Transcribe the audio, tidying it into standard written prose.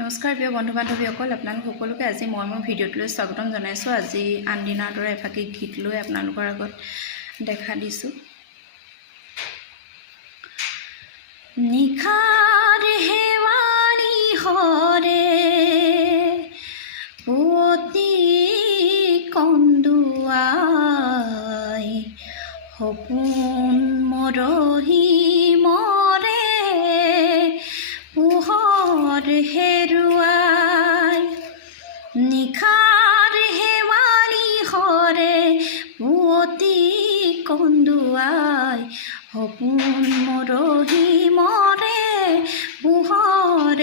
নমস্কাৰ প্ৰিয় বন্ধু বান্ধৱীসকল, আপোনালোক সকলোকে আজি মই মোৰ ভিডিঅ'টোলৈ স্বাগতম জনাইছোঁ। আজি আনদিনাৰ দৰে এফাকি গীত লৈ আপোনালোকৰ আগত দেখা দিছোঁ। নিশাৰ হেৱানী হৰে পুৱতি কন্দুৱাই সপোন মৰহি মৰে পোহৰ হেৰুৱাই। নিশাৰ হেৱানী হৰে পুৱতি কন্দুৱাই সপোন মৰহি মৰে পোহৰ